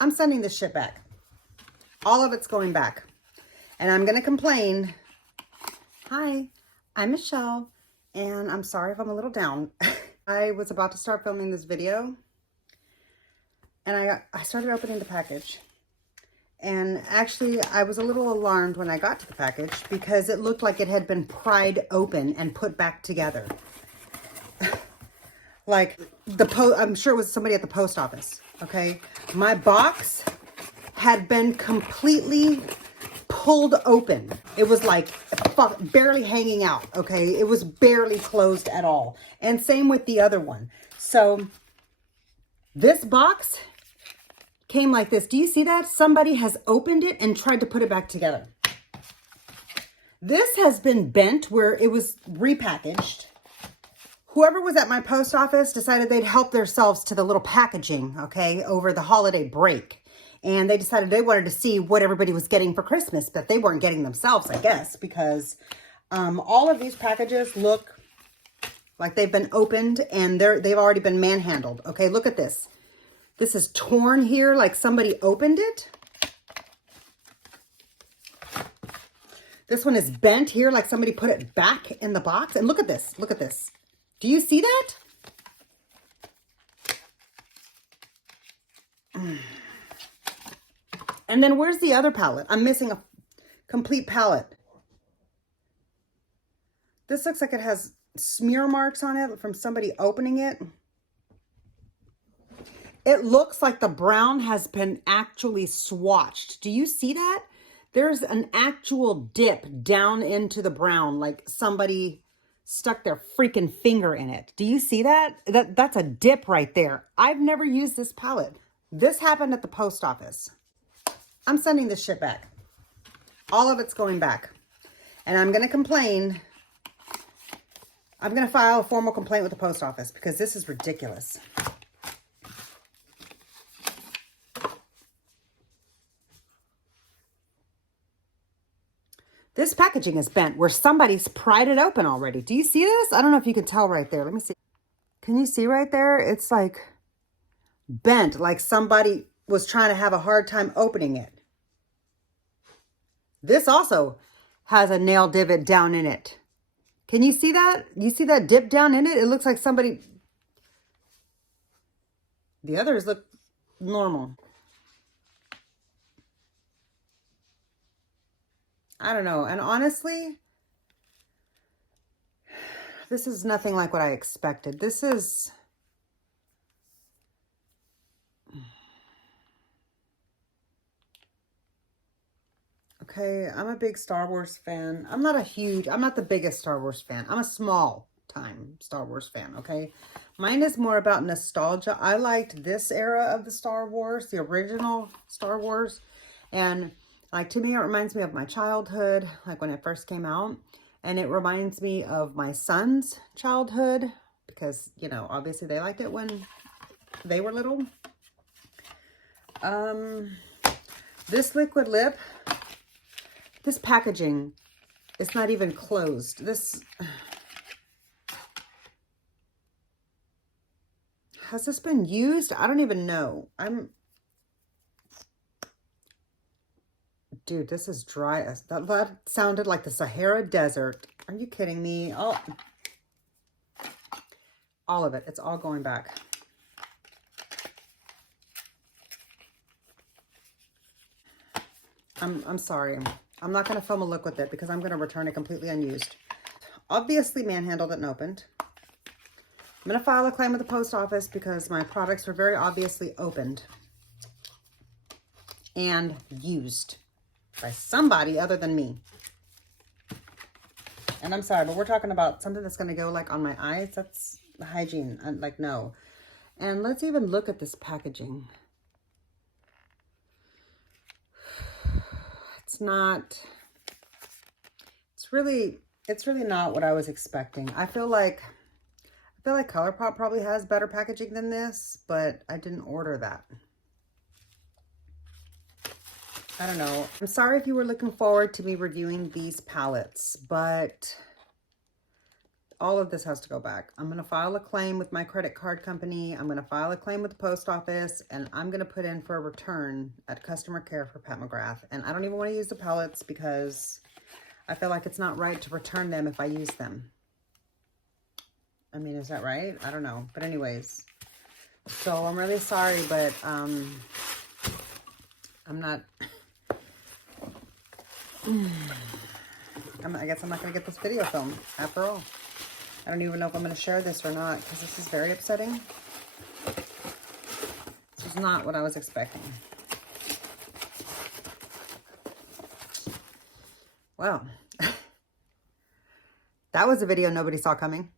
I'm sending this shit back. All of it's going back. And I'm going to complain. Hi, I'm Michelle, and I'm sorry if I'm a little down. I was about to start filming this video, and I started opening the package. And actually, I was a little alarmed when I got to the package because it looked like it had been pried open and put back together. Like I'm sure it was somebody at the post office, okay? My box had been completely pulled open. It was like barely hanging out, okay? It was barely closed at all. And same with the other one. So this box came like this. Do you see that? Somebody has opened it and tried to put it back together. This has been bent where it was repackaged. Whoever was at my post office decided they'd help themselves to the little packaging, okay, over the holiday break. And they decided they wanted to see what everybody was getting for Christmas, but they weren't getting themselves, I guess, because all of these packages look like they've been opened and they've already been manhandled. Okay, look at this. This is torn here like somebody opened it. This one is bent here like somebody put it back in the box. And look at this. Look at this. Do you see that? And then where's the other palette? I'm missing a complete palette. This looks like it has smear marks on it from somebody opening it. It looks like the brown has been actually swatched. Do you see that? There's an actual dip down into the brown, like somebody stuck their freaking finger in it. Do you see that? That's a dip right there. I've never used this palette. This happened at the post office. I'm sending this shit back. All of it's going back. And I'm going to complain. I'm going to file a formal complaint with the post office because this is ridiculous. This packaging is bent where somebody's pried it open already. Do you see this? I don't know if you can tell right there. Let me see. Can you see right there? It's like bent, like somebody was trying to have a hard time opening it. This also has a nail divot down in it. Can you see that? You see that dip down in it? It looks like somebody... The others look normal. I don't know. And honestly, this is nothing like what I expected. This is... Okay, I'm a big Star Wars fan. I'm not the biggest Star Wars fan. I'm a small time Star Wars fan, okay? Mine is more about nostalgia. I liked this era of the Star Wars, the original Star Wars. And like, to me, it reminds me of my childhood, like when it first came out. And it reminds me of my son's childhood because, you know, obviously they liked it when they were little. This liquid lip, this packaging, it's not even closed. Has this been used? I don't even know. Dude, this is dry. That sounded like the Sahara Desert. Are you kidding me? Oh, all of it. It's all going back. I'm sorry. I'm not going to film a look with it because I'm going to return it completely unused. Obviously manhandled and opened. I'm going to file a claim with the post office because my products were very obviously opened and used by somebody other than me. And I'm sorry, but we're talking about something that's going to go like on my eyes. That's hygiene. Like, no. And let's even look at this packaging. It's really not what I was expecting. I feel like ColourPop probably has better packaging than this, but I didn't order that. I don't know. I'm sorry if you were looking forward to me reviewing these palettes, but all of this has to go back. I'm going to file a claim with my credit card company. I'm going to file a claim with the post office, and I'm going to put in for a return at customer care for Pat McGrath. And I don't even want to use the pellets because I feel like it's not right to return them if I use them. I mean, is that right? I don't know. But anyways, so I'm really sorry, but I'm not... I guess I'm not going to get this video filmed after all. I don't even know if I'm going to share this or not because this is very upsetting. This is not what I was expecting. Well, that was a video nobody saw coming.